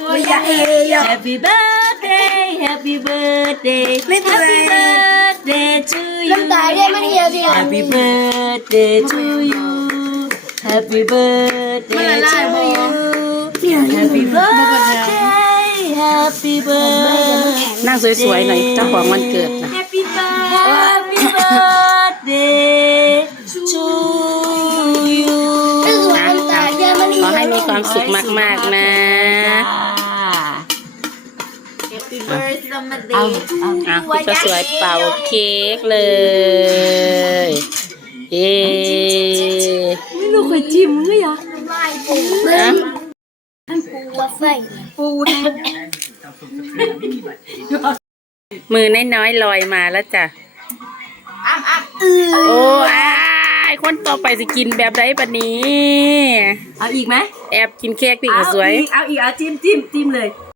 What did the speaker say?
Happy birthday Happy birthday Happy birthday to you Happy birthday to you Happy birthday to you Happy birthday Happy birthday นั่งสวยๆหน่อยเจ้าของวันเกิดนะ Happy birthday to you ขอให้มีความสุขมากๆนะ Happy birthday คุณจะสวยเป่าเค้กเลยเย้ไม่รู้เคยจิ้มมั้ยอ่ะมือน้อยๆลอยมาแล้วจ้ะโอ้ยคนต่อไปจะกินแบบไรปะนี้เอาอีกไหมแอบกินเค้กพี่ก็สวยเอาอีกเอาจิ้มเลย